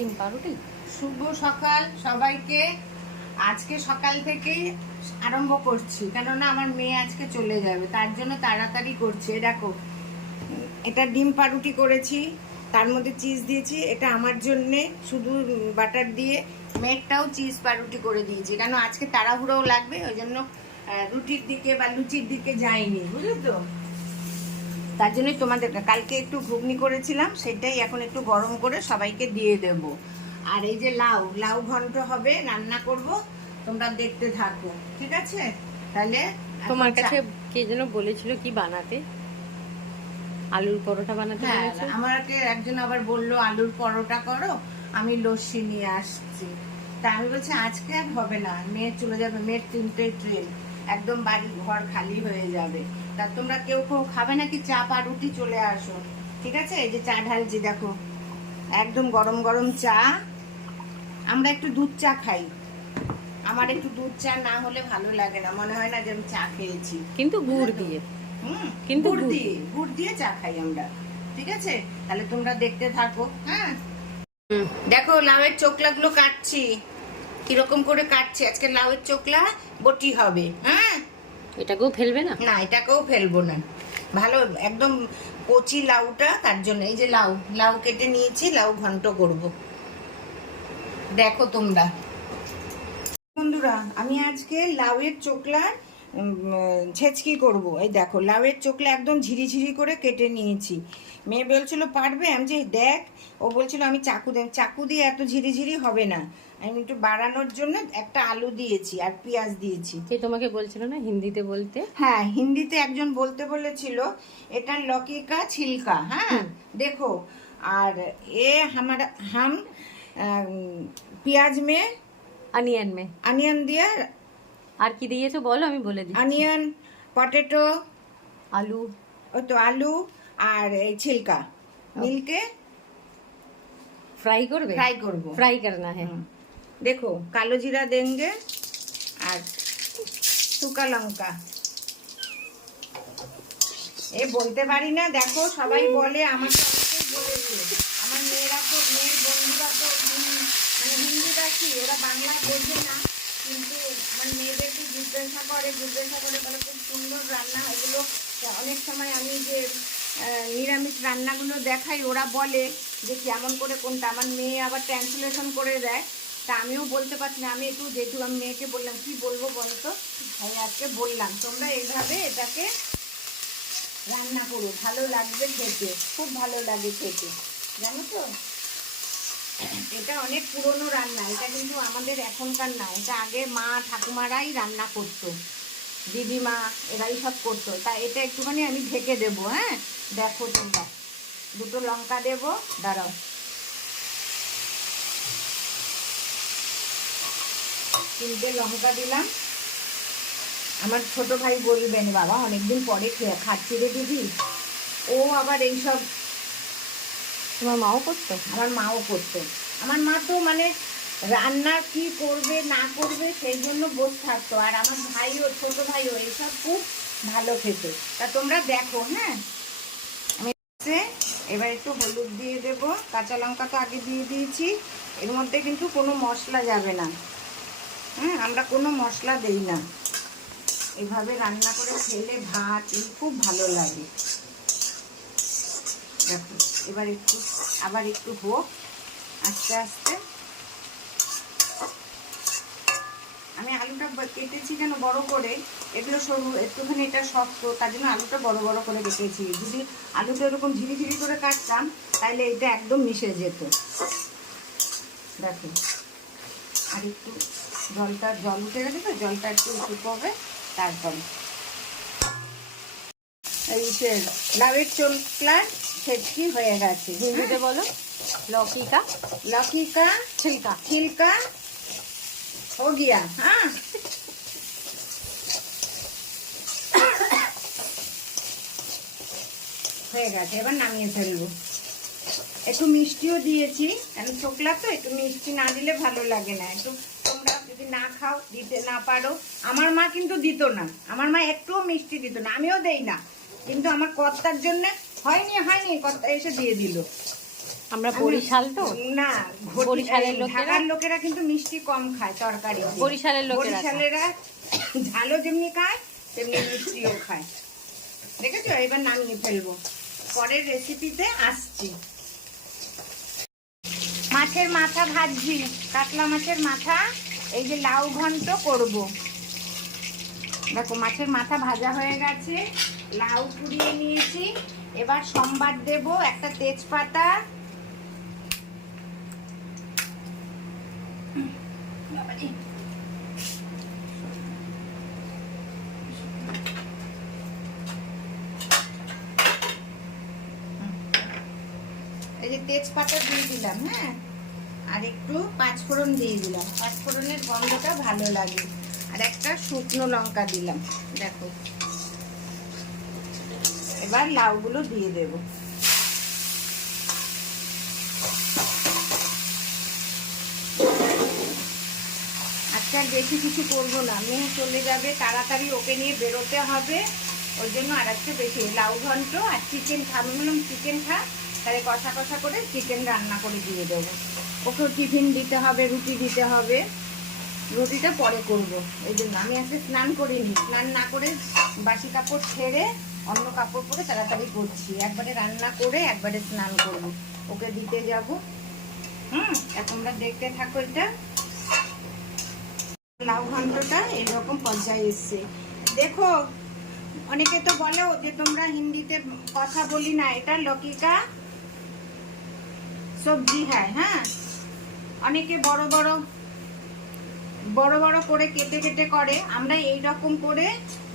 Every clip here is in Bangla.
ডিম পাউরুটি। শুভ সকাল সবাইকে। আজকে সকাল থেকেই আরম্ভ করছি, কেননা আমার মেয়ে আজকে চলে যাবে, তার জন্য তাড়াতাড়ি করছি। দেখো, এটা ডিম পাউরুটি করেছি, তার মধ্যে চিজ দিয়েছি। এটা আমার জন্যে শুধু বাটার দিয়ে, মেয়েরটাও চিজ পাউরুটি করে দিয়েছি, কেন আজকে তাড়াহুড়োও লাগবে, ওই জন্য রুটির দিকে বা লুচির দিকে যাইনি, বুঝলে তো। তার জন্যই তোমাদের কালকে একটু ঘুগনি করেছিলাম, সেটাই এখন একটু গরম করে সবাইকে দিয়ে দেব। আর এই যে লাউ লাউ ঘন্ট হবে, রান্না করব, তোমরা দেখতে থাকো, ঠিক আছে? তাহলে তোমার কাছে কে যেন বলেছিল কি বানাতে, আলুর পরোটা বানাতে বলেছে। আমাকে একজন আবার বললো আলুর পরোটা করো, আমি লস্যি নিয়ে আসছি। তা আমি বলছি আজকে আর হবে না, মেয়ে চলে যাবে, মেয়ের 3টে ট্রেন, একদম বাড়ি ঘর খালি হয়ে যাবে। তা তোমরা কেউ কেউ খাবে নাকি চা পা রুটি, চলে আসো, ঠিক আছে? এই যে চা ঢালছি, দেখো একদম গরম গরম চা। আমরা একটু দুধ চা খাই, আমার একটু দুধ চা না হলে ভালো লাগে না, মনে হয় না যে আমি চা খেয়েছি। কিন্তু গুড় দিয়ে, কিন্তু গুড় দিয়ে চা খাই আমরা, ঠিক আছে? তাহলে তোমরা দেখতে থাকো। হ্যাঁ, দেখো লাউয়ের চোকলাগুলো কাটছি, কিরকম করে কাটছি। আজকে লাউয়ের চোকলা বটি হবে। হ্যাঁ, এটাকেও ফেলবে না? না, এটাকেও ফেলবো না, ভালো একদম কচি লাউটা, তার জন্য এই যে লাউ লাউ কেটে নিয়েছি, লাউ ঘন্ট করব। দেখো তোমরা বন্ধুরা, আমি আজকে লাউয়ের চোকলার ছেচকি করব। এই দেখো লাউয়ের চোকলা একদম ঝিরিঝিরি করে কেটে নিয়েছি। মেয়ে বলছিল পারবে, আমি যে দেখ, ও বলছিল আমি চাকু দিয়ে এত ঝিরিঝিরি হবে না, আমি একটু বাড়ানোর জন্য একটা আলু দিয়েছি আর পেঁয়াজ দিয়েছি। সে তোমাকে বলছিল না হিন্দিতে বলতে? হ্যাঁ, হিন্দিতে একজন বলতে বলেছিল, এটা লকি কা ছিলকা। হ্যাঁ, দেখো, আর এ হামারা হাম পেঁয়াজ মে অনিয়ন দিয়ে। আর কি দিয়েছো বলো, আমি বলে দিই। অনিয়ন, পটেটো, আলু, ওই তো আলু আর এই ছিলকা মিলকে ফ্রাই করবে? ফ্রাই করনা হ্যাঁ। দেখো কালো জিরা দেंगे আর শুকা লঙ্কা। এ বলতে পারি না, দেখো সবাই বলে, আমাকে অনেকেই বলেছে, আমার মেয়েরা তো, মেয়ের বন্ধুরা তো মানে হিন্দিভাষী, ওরা বাংলা বোঝে না, কিন্তু আমার মেয়েদেরকে জিজ্ঞাসা করে বলে খুব সুন্দর রান্না এগুলো। অনেক সময় আমি যে নিরামিষ রান্নাগুলো দেখাই, ওরা বলে যে কেমন করে কোনটা, আমার মেয়ে আবার ট্রান্সলেশন করে দেয়। তা আমিও বলতে পারছি না, আমি একটু যেহেতু আমি মেয়েকে বললাম কি বলবো বলতো, তাই আজকে বললাম তোমরা এইভাবে এটাকে রান্না করো, ভালো লাগবে খেতে, খুব ভালো লাগে খেতে, জানো তো। এটা অনেক পুরনো রান্না, এটা কিন্তু আমাদের এখনকার না, এটা আগে মা ঠাকুমারাই রান্না করতো, দিদিমা এরাই সব করতো। তা এটা একটুখানি আমি ঢেকে দেবো। হ্যাঁ, দেখো তোমরা, দুটো লঙ্কা দেবো, দাঁড়াও, 3টে লঙ্কা দিলাম। আমার ছোট ভাই বলবেন, বাবা অনেকদিন পরে খাচ্ছি রে দিদি, ও আবার এইসব। তোমার মাও করতো? আমার মাও করতো। আমার মা তো মানে রান্না কি করবে না করবে সেই জন্য বসে থাকতো, আর আমার ভাইও, ছোট ভাইও এইসব খুব ভালো খেত। তা তোমরা দেখো। হ্যাঁ, আমি এবার একটু হলুদ দিয়ে দেব, কাঁচা লঙ্কা তো আগে দিয়ে দিয়েছি, এর মধ্যে কিন্তু কোনো মশলা যাবে না। হ্যাঁ, আমরা কোনো মশলা দেই না, এভাবে রান্না করে খেলে ভাত খুব ভালো লাগে। দেখো এবার আবার একটু হোক আস্তে আস্তে। আমি আলুটা কেটেছি কেন বড় করে, এগুলো সরু একটুখানি, এটা শক্ত, তার জন্য আলুটা বড় বড় করে কেটেছি। যদি আলুটা এরকম ঝিরি করে কাটতাম তাহলে এটা একদম মিশে যেত। দেখো, আর একটু জল উঠে গেছে তো, জলটা একটু শুকোবে, তারপরে লাউয়ের চোকলার ছেচকি হয়ে গেছে। হিন্দিতে বলো। লকি কা छिलका हो गया। हाँ, হয়ে গেছে, এবার নামিয়ে ফেলবো। একটু মিষ্টিও দিয়েছি, কারণ চোকলা তো একটু মিষ্টি না দিলে ভালো লাগে না। একটু তোমরা যদি না খাও, দিতে না পারো, আমার মা কিন্তু দিত না, আমার মা একটুও মিষ্টি দিত না, আমিও দেই না, কিন্তু আমার কর্তার জন্য হয়নি, কর্তা এসে দিয়ে দিল। আমরা বরিশাল তো, না, বরিশালের লোকেরা, ঢাকার লোকেরা কিন্তু মিষ্টি কম খায় তরকারি। বরিশালের লোকেরা, বরিশালেরা ঝালও যেমনি খায় তেমনি মিষ্টিও খায়। দেখেছো, এবার নামিয়ে ফেলবো, পরের রেসিপিতে আসছি। মাছের মাথা ভাজছি, কাতলা মাছের মাথা। এই যে লাউ ঘন্ট করব। দেখো মাছের মাথা ভাজা হয়ে গেছে, লাউ পুড়িয়ে নিয়েছি। এবার সম্বাদ দেব, একটা তেজপাতা, এই যে তেজপাতা দিয়ে দিলাম, হ্যাঁ, আর একটু পাঁচফোড়ন দিয়ে দিলাম, পাঁচফোড়নের গন্ধটা ভালো লাগে, আর একটা শুকনো লঙ্কা দিলাম। দেখো এবার লাউগুলো দিয়ে দেব। আজকে আর বেশি কিছু করবো না, মেয়ে চলে যাবে তাড়াতাড়ি, ওকে নিয়ে বেরোতে হবে, ওই জন্য আর একটু বেশি লাউ ঘন্ট আর চিকেন খাবো, বললাম চিকেন খা, তাহলে কষা কষা করে চিকেন রান্না করে দিয়ে দেবো। ওকেও টিফিন দিতে হবে, রুটি দিতে হবে, রুটিটা পরে করব। এই জন্য আমি আজকে স্নান করিনি, স্নান না করে বাসি কাপড় ছেড়ে অন্য কাপড় পরে তাড়াতাড়ি করছি, একবারে রান্না করে একবারে স্নান করব, ওকে দিতে যাব। তোমরা দেখতে থাকো। এটা লাউ ঘন্টটা এরকম পর্যায়ে এসছে। দেখো অনেকে তো বলো যে তোমরা হিন্দিতে কথা বলি না, এটা লকিকা সবজি হ্যাঁ। হ্যাঁ, অনেকে বড় বড় করে কেটে কেটে করে, আমরা এইরকম করে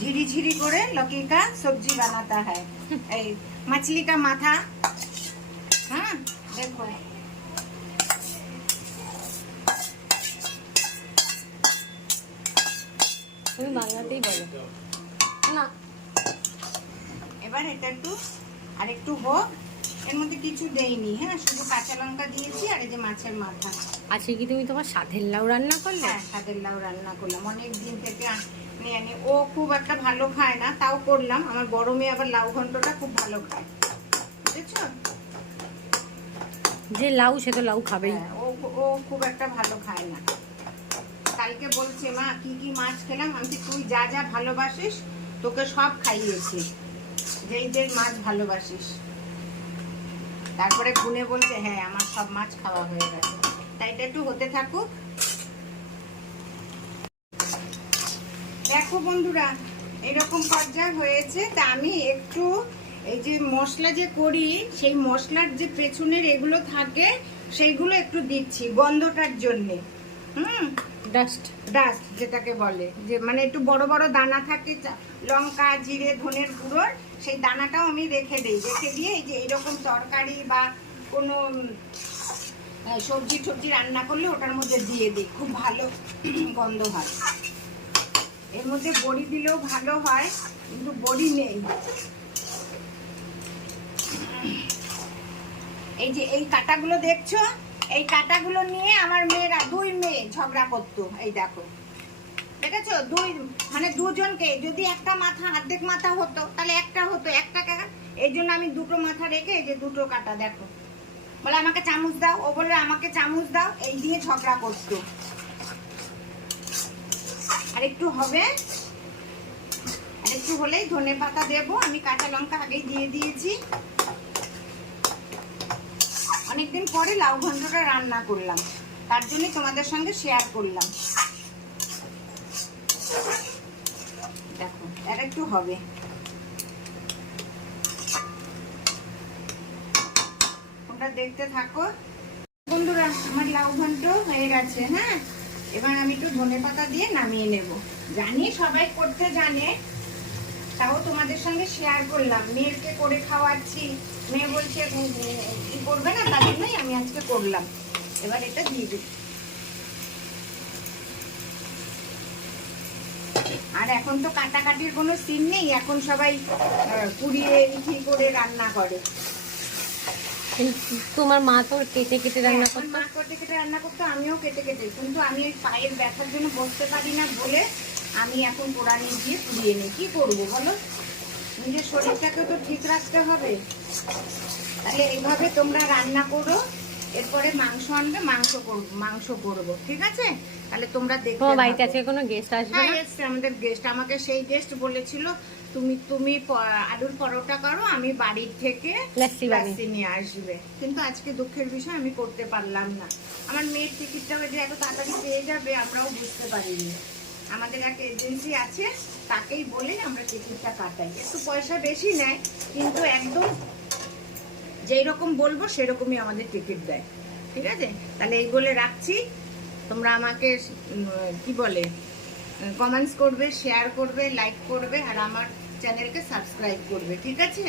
ঝিরি ঝিরি করে लौकी का सब्जी बनाता है। এই मछली का माथा। হ্যাঁ দেখো তুমি বাংলাতেই বলো না। এবার এটা একটু আর একটু হোক, এর মধ্যে কিছু দেইনি, হ্যাঁ, শুধু কাঁচা লঙ্কা দিয়েছি আর এই যে মাছের মাথা। আজকে কি তুমি তোমার সাধের লাউ রান্না করলে? হ্যাঁ, সাদের লাউ রান্না করলাম, অনেক দিন থেকে নিয়ে আনি। ও খুব একটা ভালো খায় না, তাও করলাম। আমার বড় মেয়ে আবার লাউ ঘন্টটা খুব ভালো খায়, বুঝেছো? যে লাউ সে তো লাউ খাবেই। হ্যাঁ, ও খুব একটা ভালো খায় না। কালকে বলছে মা কি কি মাছ খেলাম, আমি তুই যা যা ভালোবাসিস তোকে সব খাইয়েছি, যেই যেই মাছ ভালোবাসিস। তারপরে গুনে বলছে হ্যাঁ আমার সব মাছ খাওয়া হয়ে গেছে। তাই এটা একটু হতে থাকুক। দেখো বন্ধুরা এরকম পর্যায়ে হয়েছে। তা আমি একটু এই যে মশলা যে করি সেই মশলার যে পেছনের এগুলো থাকে সেইগুলো একটু দিচ্ছি গন্ধটার জন্যে। ডাস্ট যেটাকে বলে, যে মানে একটু বড় বড় দানা থাকে লঙ্কা জিরে ধনের গুঁড়োর, সেই দানাটাও আমি রেখে দিয়ে এই যে এইরকম তরকারি বা কোনো সবজি টবজি রান্না করলে ওটার মধ্যে দিয়ে দিই, খুব ভালো গন্ধ হয়। এর মধ্যে বড়ি দিলেও ভালো হয়, কিন্তু বড়ি নেই। এই যে এই কাঁটাগুলো দেখছো, এই কাঁটাগুলো নিয়ে আমার মেয়েরা দুই মেয়ে ঝগড়া করতো। এই দেখো দেখেছো, মানে দুজনকে যদি একটা মাথা অর্ধেক মাথা হতো তাহলে একটা হতো, একটা কাটা। এই জন্য আমি দুটো মাথা রেখে এই যে দুটো কাটা, দেখো বলে আমাকে চামচ দাও, ও বলে আমাকে চামচ দাও, এই দিয়ে ঝগড়া করতো। আর একটু হবে, আর একটু হলেই ধনে পাতা দেবো। আমি কাঁচা লঙ্কা আগেই দিয়ে দিয়েছি। অনেকদিন পরে লাউ ঘন্টটা রান্না করলাম, তার জন্য তোমাদের সঙ্গে শেয়ার করলাম। দেখো আর একটু হবে, তোমরা দেখতে থাকো বন্ধুরা। আমার লাউ ঘন্ট হয়ে গেছে। হ্যাঁ, এবার আমি একটু ধনেপাতা দিয়ে নামিয়ে নেব। জানি সবাই করতে জানে, তাও তোমাদের সঙ্গে শেয়ার করলাম। মেয়েকে করে খাওয়াচ্ছি, মেয়ে বলছে কি করবে না, তার জন্যই আমি আজকে করলাম। এবার এটা দিয়ে দিই। আর এখন তো কাটাকাটির কোনো সিন নেই, এখন সবাই পুড়িয়ে ইথি করে রান্না করে। তোমার মা তো কেটে কেটে রান্না করতো। মা কেটে কেটে রান্না করতো, আমিও কেটে কেটে, কিন্তু আমি ওই পায়ের ব্যথার জন্য বসতে পারি না বলে আমি এখন পোড়ানি দিয়ে পুড়িয়ে নিই। কি করবো বলো, নিজের শরীরটাকে তো ঠিক রাখতে হবে। তাহলে এইভাবে তোমরা রান্না করো, এরপরে মাংস আনবে, মাংস করবো, ঠিক আছে? তাহলে তোমরা দেখতে তোমার বাড়িতে থাকো। আজকে কোনো গেস্ট আসবে হ্যাঁ না? এসছে আমাদের গেস্ট, আমাকে সেই গেস্ট বলেছিল তুমি আলুর পরোটা করো, আমি বাড়ির থেকে লাস্সি বানিয়ে। লাস্সি নিয়ে আসবে। কিন্তু আজকে দুঃখের বিষয় আমি করতে পারলাম না। আমার মেয়ের টিকিটটাও যে এত তাড়াতাড়ি পেয়ে যাবে আমরাও বুঝতে পারিনি। আমাদের একটা এজেন্সি আছে, তাকেই বলে আমরা টিকিটটা কাটাই। একটু পয়সা বেশি নেয়, কিন্তু একদম যেই রকম বলবো সেরকমই আমাদের টিকিট দেয়, ঠিক আছে? তাহলে এই বলে রাখছি। তোমরা আমাকে কি বলে কমেন্টস করবে, শেয়ার করবে, লাইক করবে, আর আমার চ্যানেলকে সাবস্ক্রাইব করবে, ঠিক আছে?